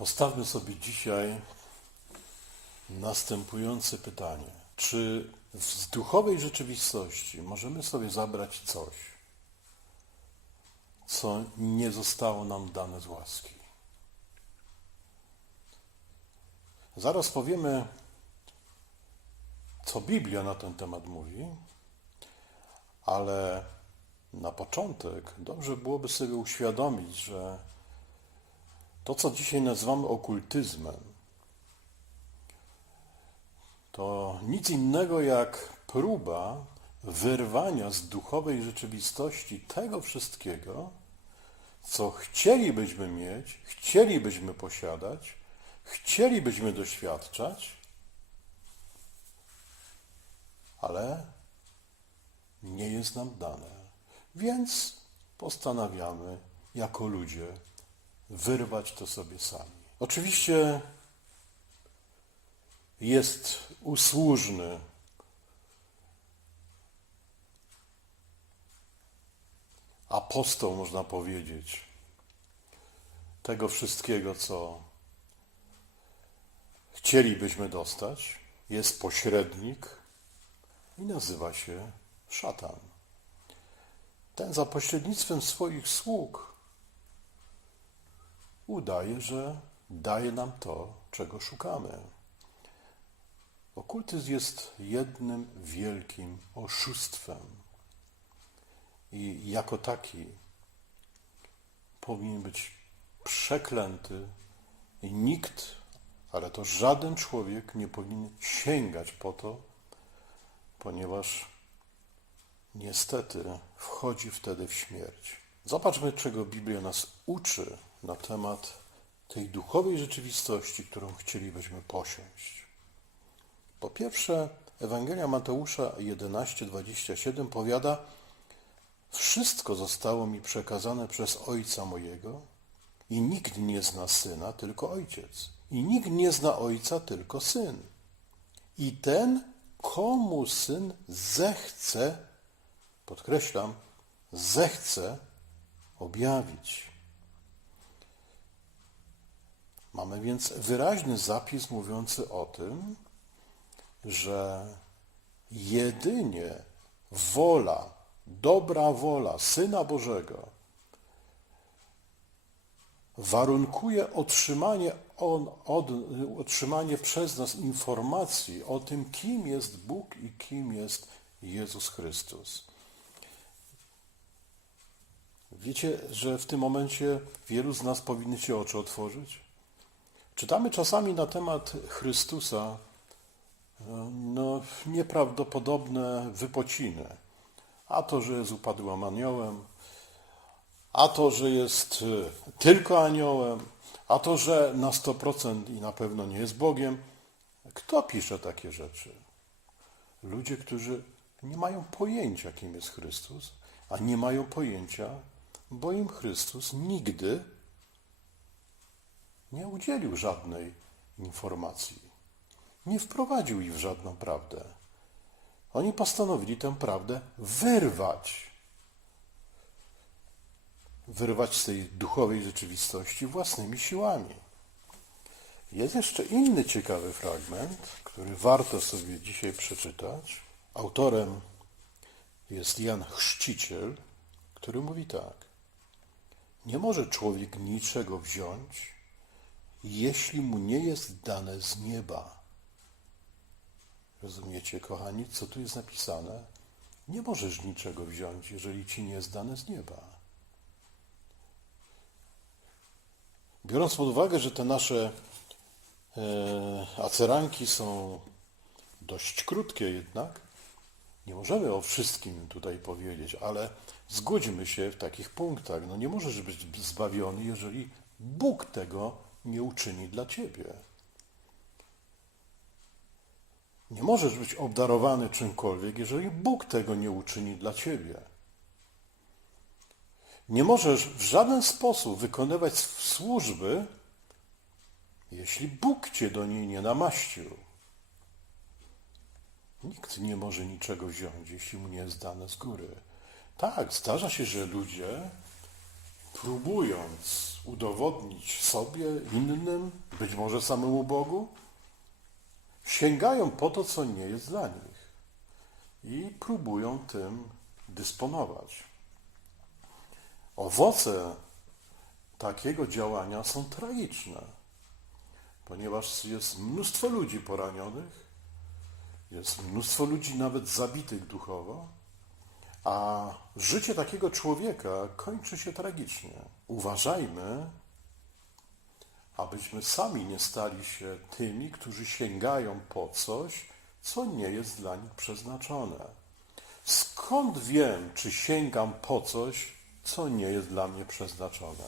Postawmy sobie dzisiaj następujące pytanie. Czy z duchowej rzeczywistości możemy sobie zabrać coś, co nie zostało nam dane z łaski? Zaraz powiemy, co Biblia na ten temat mówi, ale na początek dobrze byłoby sobie uświadomić, że to, co dzisiaj nazywamy okultyzmem, to nic innego jak próba wyrwania z duchowej rzeczywistości tego wszystkiego, co chcielibyśmy mieć, chcielibyśmy posiadać, chcielibyśmy doświadczać, ale nie jest nam dane. Więc postanawiamy jako ludzie wyrwać to sobie sami. Oczywiście jest usłużny apostoł, można powiedzieć, tego wszystkiego, co chcielibyśmy dostać. Jest pośrednik i nazywa się szatan. Ten za pośrednictwem swoich sług udaje, że daje nam to, czego szukamy. Okultyzm jest jednym wielkim oszustwem i jako taki powinien być przeklęty i nikt, ale to żaden człowiek nie powinien sięgać po to, ponieważ niestety wchodzi wtedy w śmierć. Zobaczmy, czego Biblia nas uczy na temat tej duchowej rzeczywistości, którą chcielibyśmy posiąść. Po pierwsze, Ewangelia Mateusza 11:27 powiada: Wszystko zostało mi przekazane przez Ojca mojego, i nikt nie zna syna, tylko ojciec. I nikt nie zna ojca, tylko syn. I ten, komu syn zechce, podkreślam, zechce objawić. Mamy więc wyraźny zapis mówiący o tym, że jedynie wola, dobra wola Syna Bożego warunkuje otrzymanie, on, od, otrzymanie przez nas informacji o tym, kim jest Bóg i kim jest Jezus Chrystus. Wiecie, że w tym momencie wielu z nas powinny się oczy otworzyć? Czytamy czasami na temat Chrystusa no, nieprawdopodobne wypociny. A to, że jest upadłym aniołem, a to, że jest y, tylko aniołem, a to, że na 100% i na pewno nie jest Bogiem. Kto pisze takie rzeczy? Ludzie, którzy nie mają pojęcia, kim jest Chrystus, a nie mają pojęcia, bo im Chrystus nigdy nie udzielił żadnej informacji. Nie wprowadził ich w żadną prawdę. Oni postanowili tę prawdę wyrwać. Wyrwać z tej duchowej rzeczywistości własnymi siłami. Jest jeszcze inny ciekawy fragment, który warto sobie dzisiaj przeczytać. Autorem jest Jan Chrzciciel, który mówi tak. Nie może człowiek niczego wziąć, jeśli mu nie jest dane z nieba. Rozumiecie, kochani, co tu jest napisane? Nie możesz niczego wziąć, jeżeli ci nie jest dane z nieba. Biorąc pod uwagę, że te nasze e, aceranki są dość krótkie jednak, nie możemy o wszystkim tutaj powiedzieć, ale zgódźmy się w takich punktach. No nie możesz być zbawiony, jeżeli Bóg tego nie uczyni dla ciebie. Nie możesz być obdarowany czymkolwiek, jeżeli Bóg tego nie uczyni dla ciebie. Nie możesz w żaden sposób wykonywać służby, jeśli Bóg cię do niej nie namaścił. Nikt nie może niczego wziąć, jeśli mu nie jest dane z góry. Tak, zdarza się, że ludzie próbując udowodnić sobie, innym, być może samemu Bogu, sięgają po to, co nie jest dla nich i próbują tym dysponować. Owoce takiego działania są tragiczne, ponieważ jest mnóstwo ludzi poranionych, jest mnóstwo ludzi nawet zabitych duchowo, a życie takiego człowieka kończy się tragicznie. Uważajmy, abyśmy sami nie stali się tymi, którzy sięgają po coś, co nie jest dla nich przeznaczone. Skąd wiem, czy sięgam po coś, co nie jest dla mnie przeznaczone?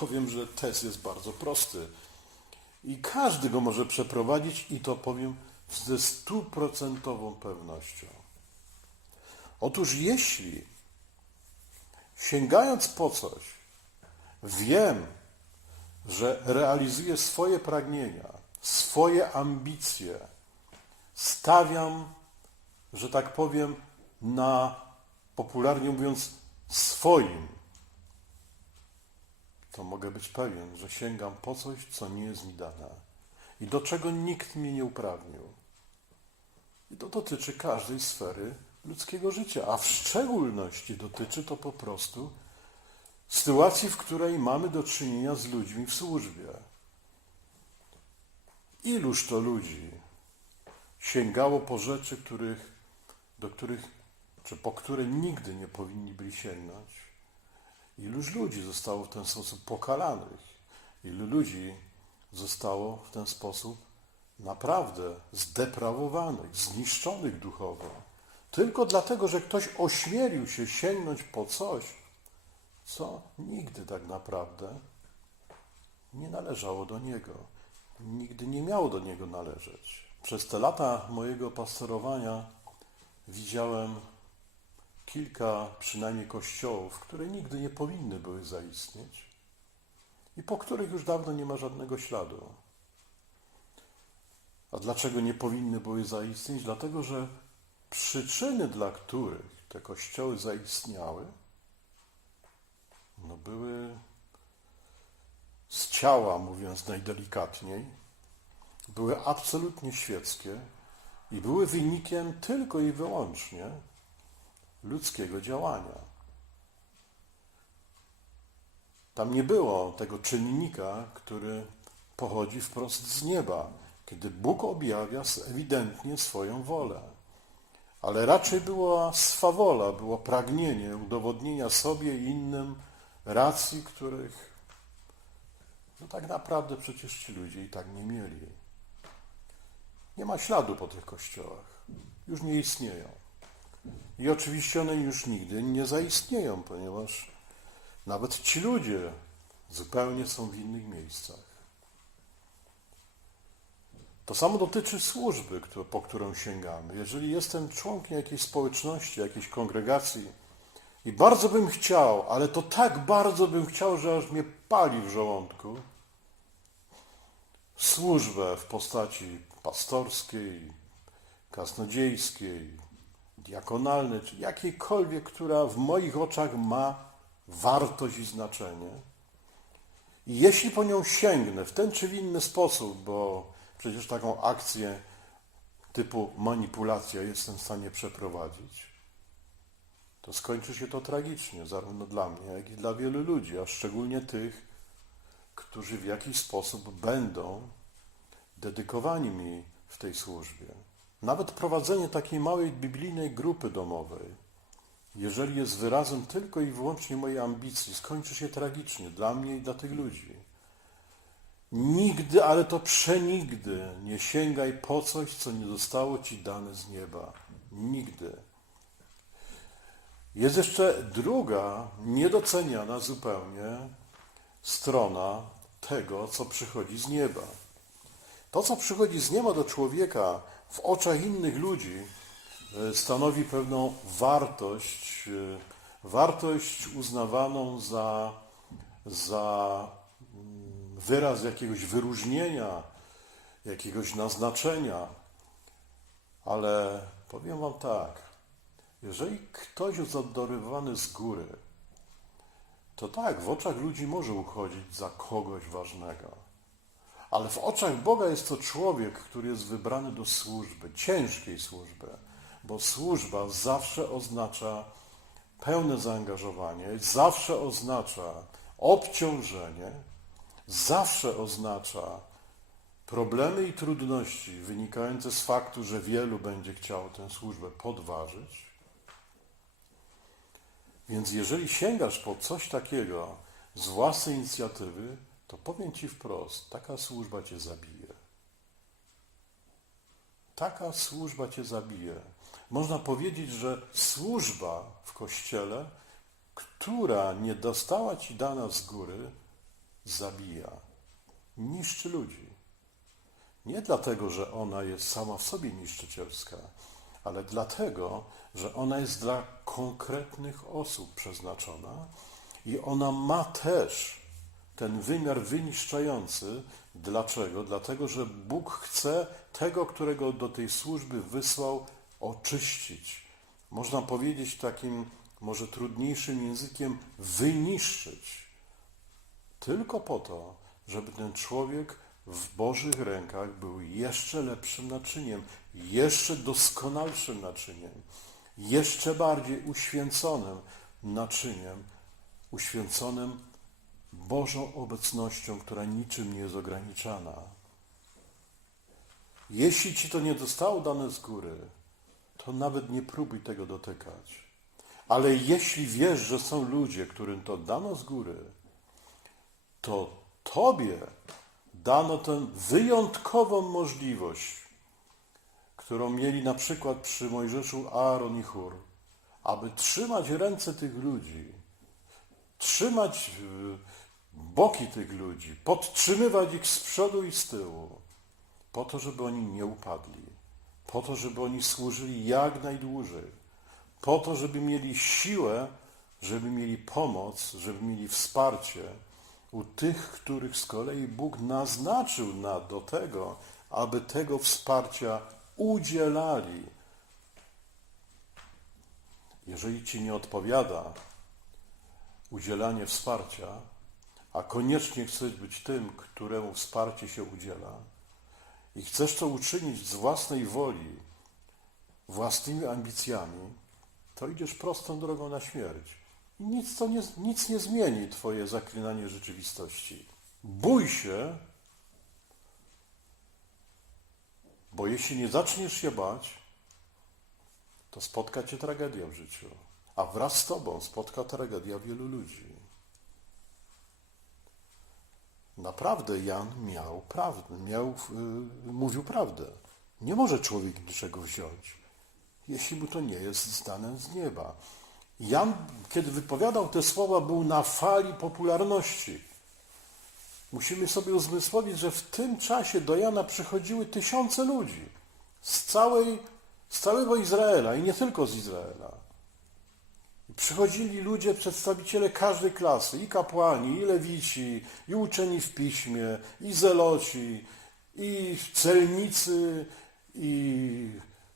Powiem, że test jest bardzo prosty i każdy go może przeprowadzić i to powiem ze stuprocentową pewnością. Otóż jeśli sięgając po coś, wiem, że realizuję swoje pragnienia, swoje ambicje, stawiam, że tak powiem, na popularnie mówiąc swoim, to mogę być pewien, że sięgam po coś, co nie jest mi dane i do czego nikt mnie nie uprawnił. I to dotyczy każdej sfery ludzkiego życia, a w szczególności dotyczy to po prostu sytuacji, w której mamy do czynienia z ludźmi w służbie. Iluż to ludzi sięgało po rzeczy, których, do których, czy po które nigdy nie powinni byli sięgnąć? Iluż ludzi zostało w ten sposób pokalanych? Ilu ludzi zostało w ten sposób naprawdę zdeprawowanych, zniszczonych duchowo? Tylko dlatego, że ktoś ośmielił się sięgnąć po coś, co nigdy tak naprawdę nie należało do niego. Nigdy nie miało do niego należeć. Przez te lata mojego pastorowania widziałem kilka przynajmniej kościołów, które nigdy nie powinny były zaistnieć i po których już dawno nie ma żadnego śladu. A dlaczego nie powinny były zaistnieć? Dlatego, że przyczyny, dla których te kościoły zaistniały, no były z ciała, mówiąc najdelikatniej, były absolutnie świeckie i były wynikiem tylko i wyłącznie ludzkiego działania. Tam nie było tego czynnika, który pochodzi wprost z nieba, kiedy Bóg objawia ewidentnie swoją wolę. Ale raczej była swawola, było pragnienie udowodnienia sobie i innym racji, których no tak naprawdę przecież ci ludzie i tak nie mieli. Nie ma śladu po tych kościołach. Już nie istnieją. I oczywiście one już nigdy nie zaistnieją, ponieważ nawet ci ludzie zupełnie są w innych miejscach. To samo dotyczy służby, po którą sięgamy. Jeżeli jestem członkiem jakiejś społeczności, jakiejś kongregacji i bardzo bym chciał, ale to tak bardzo bym chciał, że aż mnie pali w żołądku, służbę w postaci pastorskiej, kaznodziejskiej, diakonalnej, czy jakiejkolwiek, która w moich oczach ma wartość i znaczenie. I jeśli po nią sięgnę w ten czy inny sposób, bo przecież taką akcję typu manipulacja jestem w stanie przeprowadzić, to skończy się to tragicznie, zarówno dla mnie, jak i dla wielu ludzi, a szczególnie tych, którzy w jakiś sposób będą dedykowani mi w tej służbie. Nawet prowadzenie takiej małej biblijnej grupy domowej, jeżeli jest wyrazem tylko i wyłącznie mojej ambicji, skończy się tragicznie dla mnie i dla tych ludzi. Nigdy, ale to przenigdy nie sięgaj po coś, co nie zostało ci dane z nieba. Nigdy. Jest jeszcze druga, niedoceniana zupełnie strona tego, co przychodzi z nieba. To, co przychodzi z nieba do człowieka w oczach innych ludzi, e, stanowi pewną wartość, e, wartość uznawaną za, za wyraz jakiegoś wyróżnienia, jakiegoś naznaczenia. Ale powiem Wam tak, jeżeli ktoś jest oddorywany z góry, to tak, w oczach ludzi może uchodzić za kogoś ważnego. Ale w oczach Boga jest to człowiek, który jest wybrany do służby, ciężkiej służby, bo służba zawsze oznacza pełne zaangażowanie, zawsze oznacza obciążenie, zawsze oznacza problemy i trudności wynikające z faktu, że wielu będzie chciało tę służbę podważyć. Więc jeżeli sięgasz po coś takiego z własnej inicjatywy, to powiem Ci wprost, taka służba Cię zabije. Taka służba Cię zabije. Można powiedzieć, że służba w Kościele, która nie dostała Ci dana z góry, zabija. Niszczy ludzi. Nie dlatego, że ona jest sama w sobie niszczycielska, ale dlatego, że ona jest dla konkretnych osób przeznaczona i ona ma też ten wymiar wyniszczający. Dlaczego? Dlatego, że Bóg chce tego, którego do tej służby wysłał, oczyścić. Można powiedzieć takim może trudniejszym językiem wyniszczyć. Tylko po to, żeby ten człowiek w Bożych rękach był jeszcze lepszym naczyniem, jeszcze doskonalszym naczyniem, jeszcze bardziej uświęconym naczyniem, uświęconym Bożą obecnością, która niczym nie jest ograniczana. Jeśli ci to nie zostało dane z góry, to nawet nie próbuj tego dotykać. Ale jeśli wiesz, że są ludzie, którym to dano z góry, to Tobie dano tę wyjątkową możliwość, którą mieli na przykład przy Mojżeszu Aaron i Hur, aby trzymać ręce tych ludzi, trzymać y, boki tych ludzi, podtrzymywać ich z przodu i z tyłu, po to, żeby oni nie upadli, po to, żeby oni służyli jak najdłużej, po to, żeby mieli siłę, żeby mieli pomoc, żeby mieli wsparcie u tych, których z kolei Bóg naznaczył na, do tego, aby tego wsparcia udzielali. Jeżeli Ci nie odpowiada udzielanie wsparcia, a koniecznie chcesz być tym, któremu wsparcie się udziela i chcesz to uczynić z własnej woli, własnymi ambicjami, to idziesz prostą drogą na śmierć. Nic, to nie, nic nie zmieni Twoje zaklinanie rzeczywistości. Bój się, bo jeśli nie zaczniesz się bać, to spotka Cię tragedia w życiu. A wraz z Tobą spotka tragedia wielu ludzi. Naprawdę Jan miał prawdę, miał, yy, mówił prawdę. Nie może człowiek niczego wziąć, jeśli mu to nie jest zdane z nieba. Jan, kiedy wypowiadał te słowa, był na fali popularności. Musimy sobie uzmysłowić, że w tym czasie do Jana przychodziły tysiące ludzi z, całej, z całego Izraela i nie tylko z Izraela. Przychodzili ludzie, przedstawiciele każdej klasy, i kapłani, i lewici, i uczeni w piśmie, i zeloci, i celnicy, i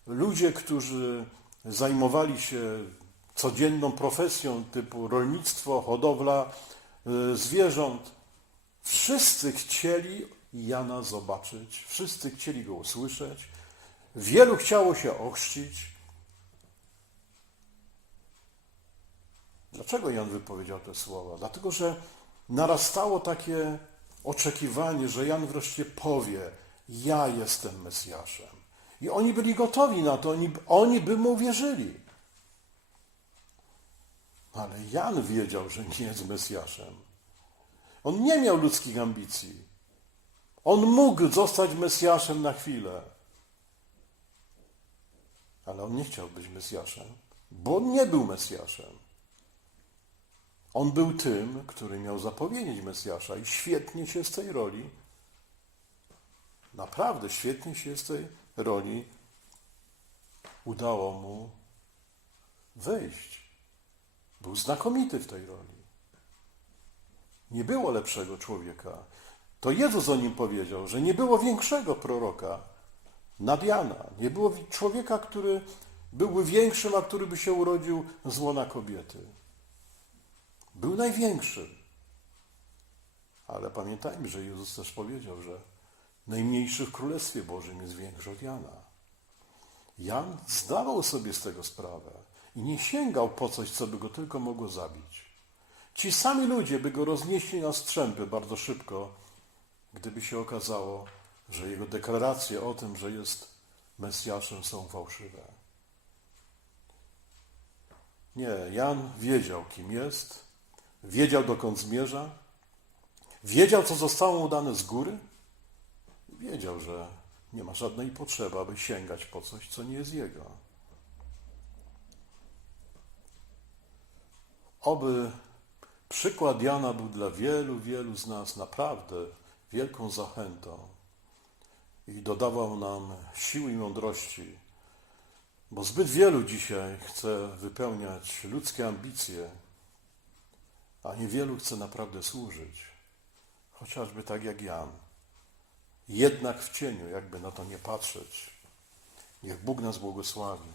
ludzie, którzy zajmowali się codzienną profesją typu rolnictwo, hodowla y, zwierząt. Wszyscy chcieli Jana zobaczyć, wszyscy chcieli go usłyszeć. Wielu chciało się ochrzcić. Dlaczego Jan wypowiedział te słowa? Dlatego, że narastało takie oczekiwanie, że Jan wreszcie powie: Ja jestem Mesjaszem. I oni byli gotowi na to, oni, oni by mu wierzyli. Ale Jan wiedział, że nie jest Mesjaszem. On nie miał ludzkich ambicji. On mógł zostać Mesjaszem na chwilę. Ale on nie chciał być Mesjaszem, bo on nie był Mesjaszem. On był tym, który miał zapowiedzieć Mesjasza i świetnie się z tej roli, naprawdę świetnie się z tej roli udało mu wyjść. Był znakomity w tej roli. Nie było lepszego człowieka. To Jezus o nim powiedział, że nie było większego proroka nad Jana. Nie było człowieka, który byłby większym, a który by się urodził z łona kobiety. Był największy. Ale pamiętajmy, że Jezus też powiedział, że najmniejszy w Królestwie Bożym jest większy od Jana. Jan zdawał sobie z tego sprawę i nie sięgał po coś, co by go tylko mogło zabić. Ci sami ludzie by go roznieśli na strzępy bardzo szybko, gdyby się okazało, że jego deklaracje o tym, że jest Mesjaszem są fałszywe. Nie, Jan wiedział, kim jest, wiedział, dokąd zmierza, wiedział, co zostało mu dane z góry, wiedział, że nie ma żadnej potrzeby, aby sięgać po coś, co nie jest jego. Oby przykład Jana był dla wielu, wielu z nas naprawdę wielką zachętą i dodawał nam siły i mądrości, bo zbyt wielu dzisiaj chce wypełniać ludzkie ambicje, a niewielu chce naprawdę służyć, chociażby tak jak Jan. Jednak w cieniu, jakby na to nie patrzeć. Niech Bóg nas błogosławi.